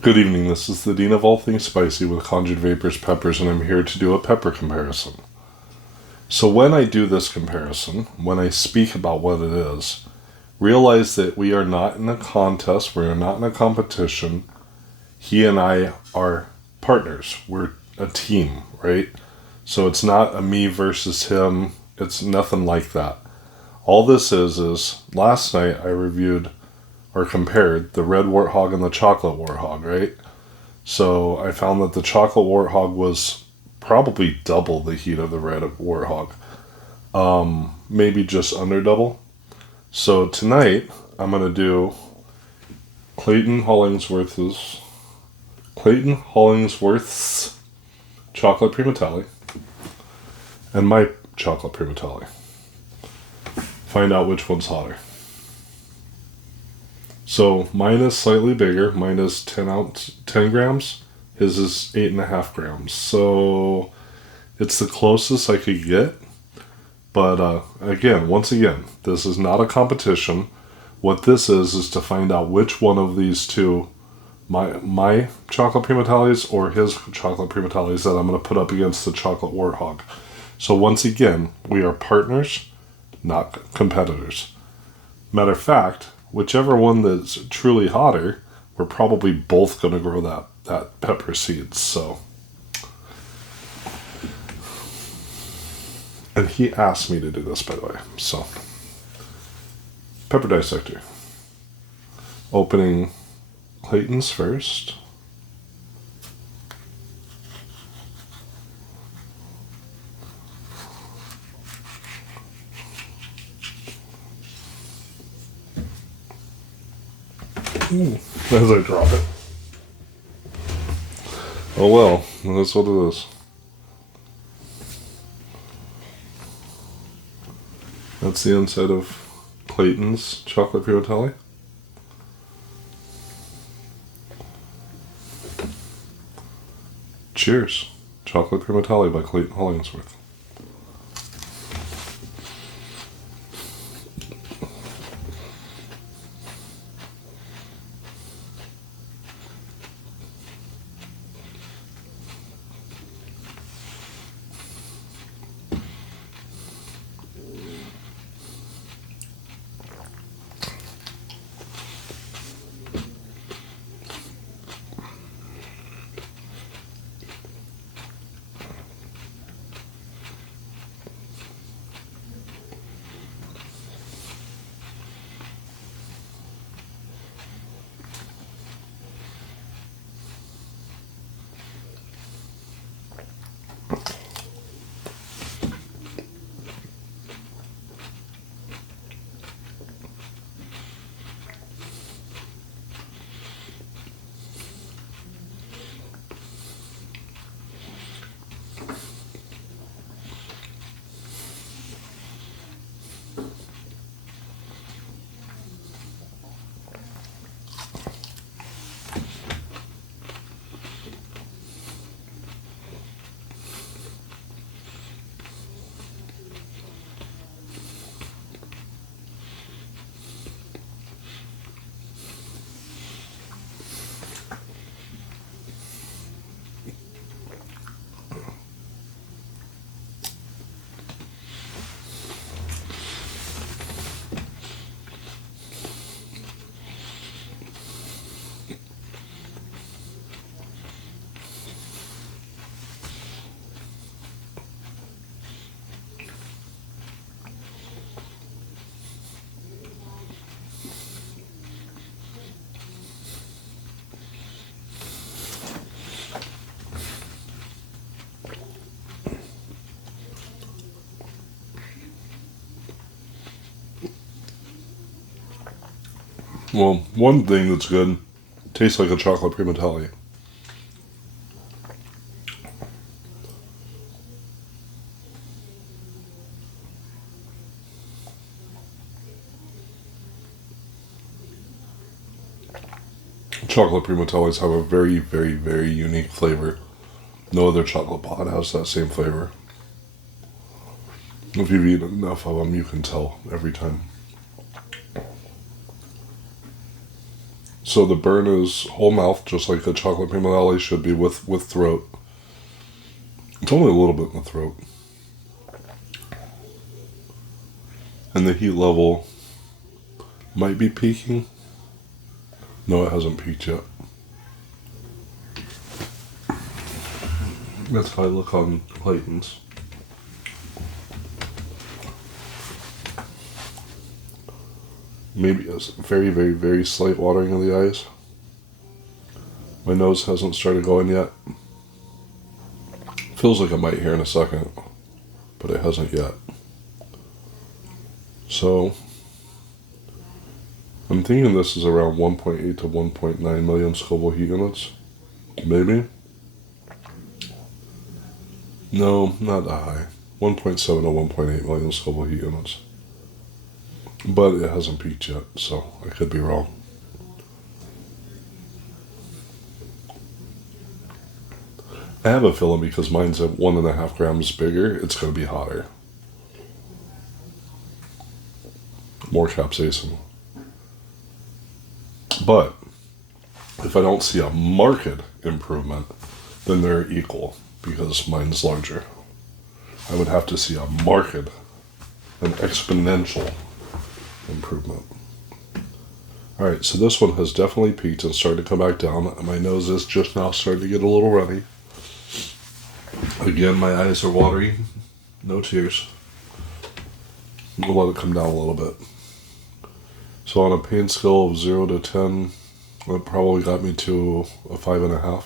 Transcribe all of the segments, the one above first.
Good evening, this is the Dean of All Things Spicy with Conjured Vaporz Peppers, and I'm here to do a pepper comparison. So when I do this comparison, when I speak about what it is, realize that we are not in a contest, we are not in a competition. He and I are partners. We're a team, right? So it's not a me versus him. It's nothing like that. All this is last night I reviewed or compared the red warthog and the chocolate warthog, right? So I found that the chocolate warthog was probably double the heat of the red warthog. Maybe just under double. So tonight I'm going to do Clayton Hollingsworth's Chocolate Primotalli and my Chocolate Primotalli. Find out which one's hotter. So mine is slightly bigger. Mine is 10 grams. His is 8.5 grams. So it's the closest I could get. But once again, this is not a competition. What this is to find out which one of these two, my chocolate Primotallis or his chocolate Primotallis, that I'm going to put up against the chocolate warthog. So once again, we are partners, not competitors. Matter of fact, whichever one that's truly hotter, we're probably both going to grow that pepper seeds. So, and he asked me to do this, by the way. So, pepper dissector. Opening Clayton's first. As I drop it. Oh well, that's what it is. That's the inside of Clayton's Chocolate Primotalli. Cheers. Chocolate Primotalli by Clayton Hollingsworth. Well, one thing that's good, tastes like a chocolate Primotalli. Chocolate Primotallis have a very, very, very unique flavor. No other chocolate pot has that same flavor. If you've eaten enough of them, you can tell every time. So the burn is whole mouth, just like a chocolate Primotalli should be with throat. It's only a little bit in the throat. And the heat level might be peaking. No, it hasn't peaked yet. That's how I look on Clayton's. Maybe a very, very, very slight watering of the eyes. My nose hasn't started going yet. Feels like it might here in a second, but it hasn't yet. So, I'm thinking this is around 1.8 to 1.9 million Scoville heat units. Maybe. No, not that high. 1.7 to 1.8 million Scoville heat units. But it hasn't peaked yet, so I could be wrong. I have a feeling because mine's at 1.5 grams bigger, it's going to be hotter. More capsaicin. But if I don't see a marked improvement, then they're equal because mine's larger. I would have to see a marked, an exponential improvement. Alright, so this one has definitely peaked and started to come back down. My nose is just now starting to get a little runny. Again, my eyes are watery. No tears. We'll let it come down a little bit. So on a pain scale of 0 to 10, it probably got me to a 5.5.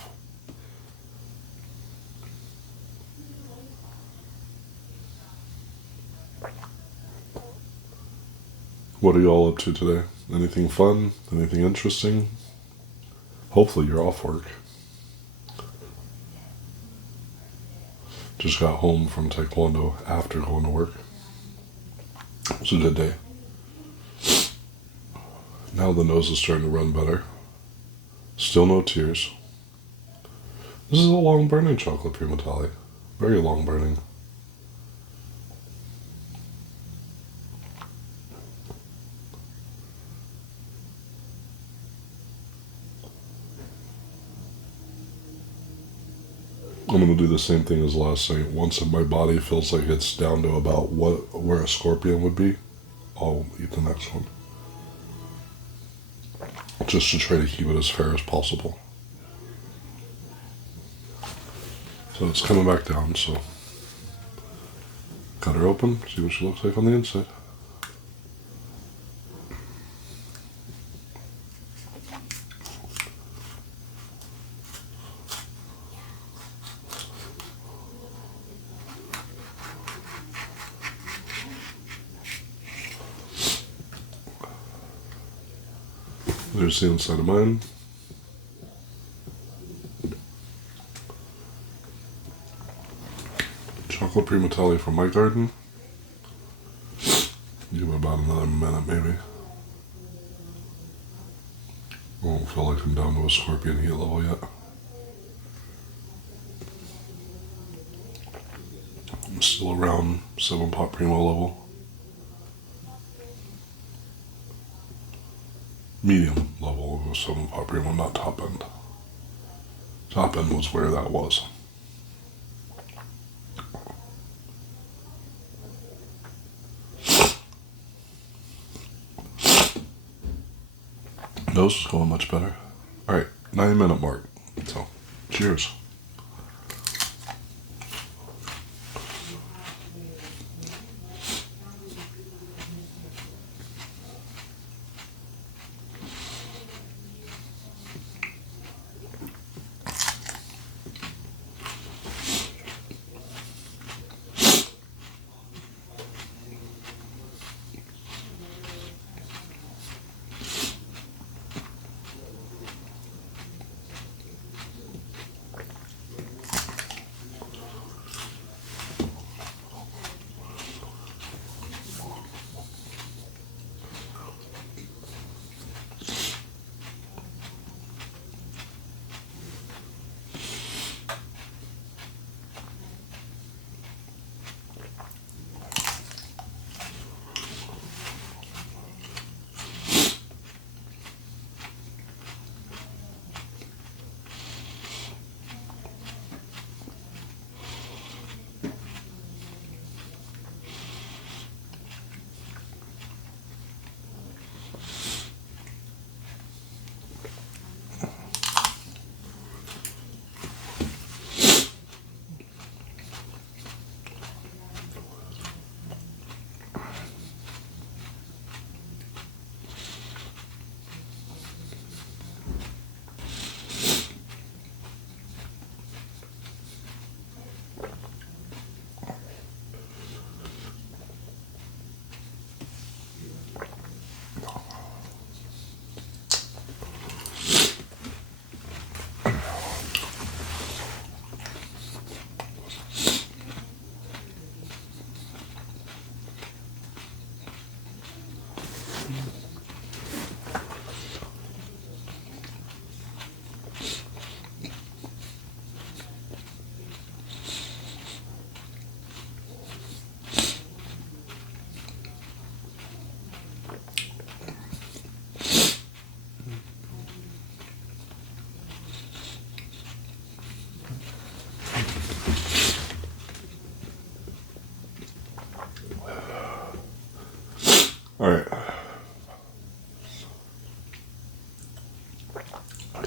What are you all up to today? Anything fun? Anything interesting? Hopefully you're off work. Just got home from Taekwondo after going to work. It was a good day. Now the nose is starting to run better. Still no tears. This is a long burning chocolate Primotalli. Very long burning. I'm going to do the same thing as last night. Once my body feels like it's down to about where a scorpion would be, I'll eat the next one. Just to try to keep it as fair as possible. So it's coming back down, so cut her open, see what she looks like on the inside. There's the inside of mine. Chocolate Primotalli from my garden. Give it about another minute maybe. I don't feel like I'm down to a scorpion heat level yet. I'm still around 7-pot Primo level. Medium level of a 7-pot Primo, not top end. Top end was where that was. Nose is going much better. Alright, 9-minute mark. So, cheers.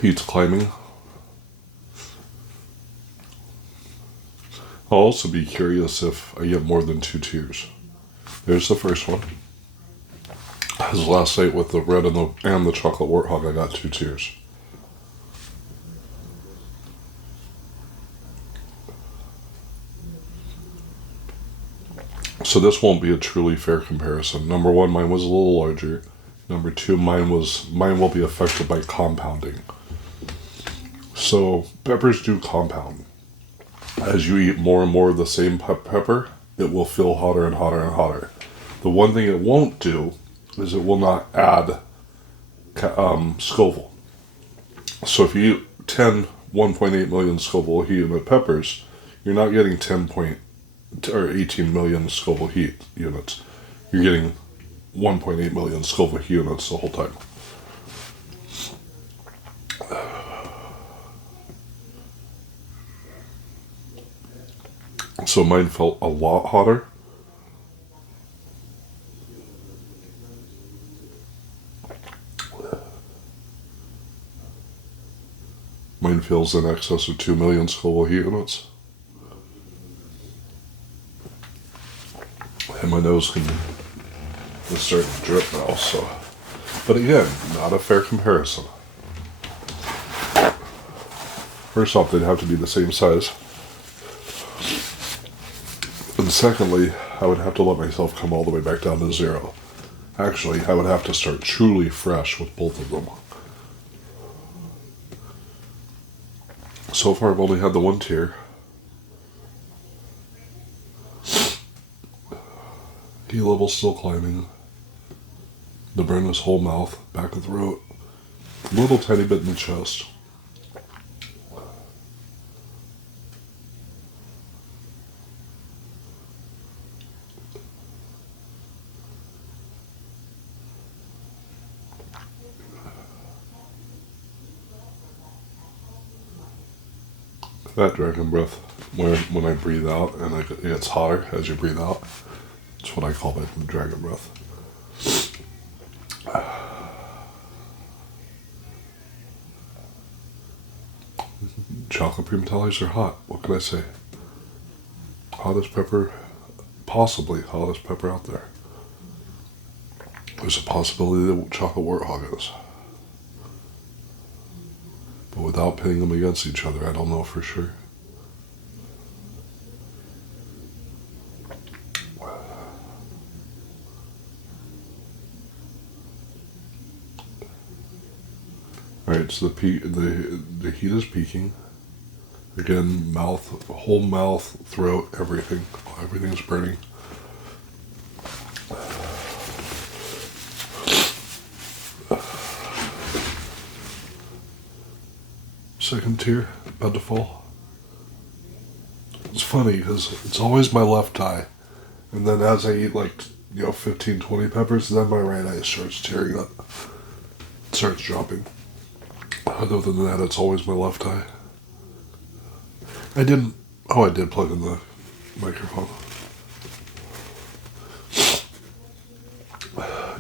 Heat's climbing. I'll also be curious if I get more than 2 tiers. There's the first one. As last night with the red and the chocolate warthog, I got 2 tiers. So this won't be a truly fair comparison. Number one, mine was a little larger. Number two, mine will be affected by compounding. So peppers do compound. As you eat more and more of the same pepper, it will feel hotter and hotter and hotter. The one thing it won't do is it will not add Scoville. So if you eat 10 1.8 million Scoville heat unit peppers, you're not getting 18 million Scoville heat units. You're getting 1.8 million Scoville heat units the whole time. So mine felt a lot hotter. Mine feels in excess of 2 million Scoville heat units. And my nose is starting to drip now, so. But again, not a fair comparison. First off, they'd have to be the same size. And secondly, I would have to let myself come all the way back down to 0. Actually, I would have to start truly fresh with both of them. So far, I've only had the 1 tier. Heat level still climbing. The burn is whole mouth, back of the throat, a little tiny bit in the chest. That dragon breath, when I breathe out and it gets hotter as you breathe out, that's what I call it, dragon breath. Chocolate Primotallis are hot. What can I say? Hottest pepper, possibly hottest pepper out there. There's a possibility that chocolate warthog is. But without pitting them against each other, I don't know for sure. Alright, so the heat is peaking. Again, mouth, whole mouth, throat, everything. Everything's burning. Second tier, about to fall. It's funny because it's always my left eye. And then as I eat 15, 20 peppers, then my right eye starts tearing up. It starts dropping. Other than that, it's always my left eye. I did plug in the microphone.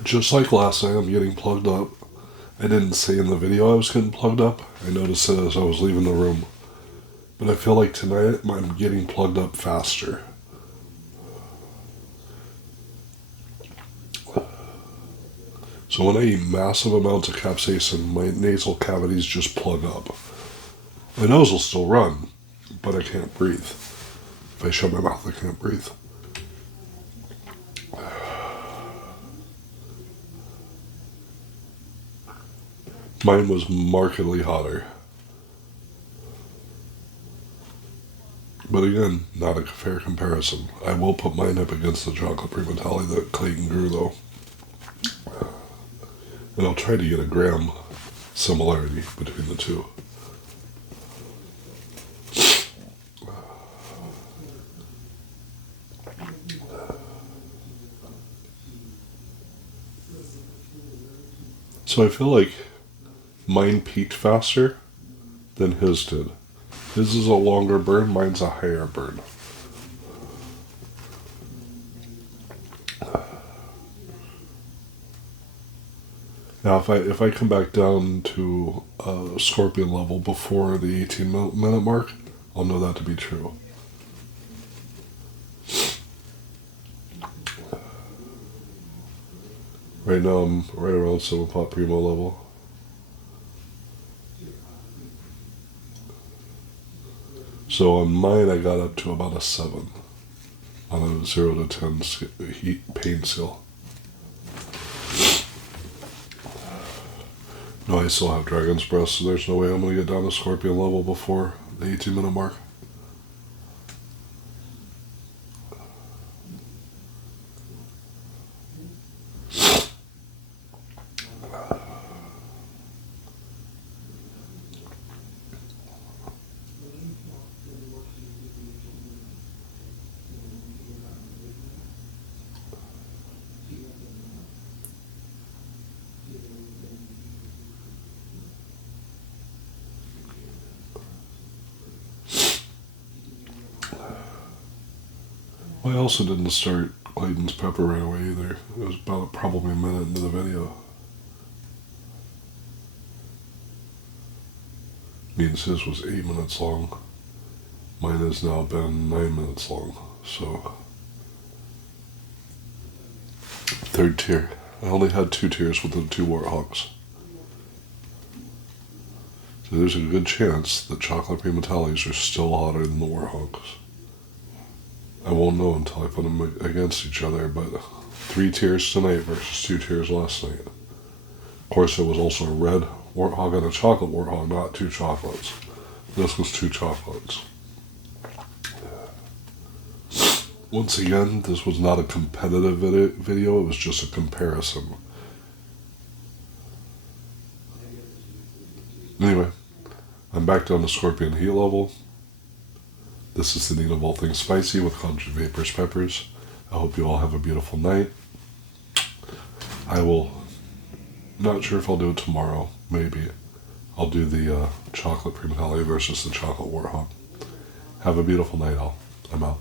Just like last night, I'm getting plugged up. I didn't say in the video I was getting plugged up. I noticed it as I was leaving the room. But I feel like tonight I'm getting plugged up faster. So when I eat massive amounts of capsaicin, my nasal cavities just plug up. My nose will still run, but I can't breathe. If I shut my mouth, I can't breathe. Mine was markedly hotter. But again, not a fair comparison. I will put mine up against the Chocolate Primotalli that Clayton grew though. And I'll try to get a gram similarity between the two. So I feel like mine peaked faster than his did. His is a longer burn, mine's a higher burn. Now, if I come back down to scorpion level before the 18-minute mark, I'll know that to be true. Right now I'm right around Superhot Primo level. So on mine I got up to about a 7 on a 0 to 10 heat pain scale. No, I still have Dragon's Breath, so there's no way I'm going to get down to Scorpion level before the 18-minute mark. I also didn't start Clayton's pepper right away either. It was about probably a minute into the video. Means his was 8 minutes long. Mine has now been 9 minutes long. So, third tier. I only had 2 tiers with the 2 warthogs. So there's a good chance that Chocolate Primotallis are still hotter than the warthogs. I won't know until I put them against each other, but 3 tiers tonight versus 2 tiers last night. Of course, there was also a red warthog and a chocolate warthog, not 2 chocolates. This was 2 chocolates. Once again, this was not a competitive video, it was just a comparison. Anyway, I'm back down to Scorpion heat level. This is the Dean of All Things Spicy with Conjured Vaporz Peppers. I hope you all have a beautiful night. I will, not sure if I'll do it tomorrow, maybe. I'll do the Chocolate Primotalli versus the Chocolate Warthog. Have a beautiful night all. I'm out.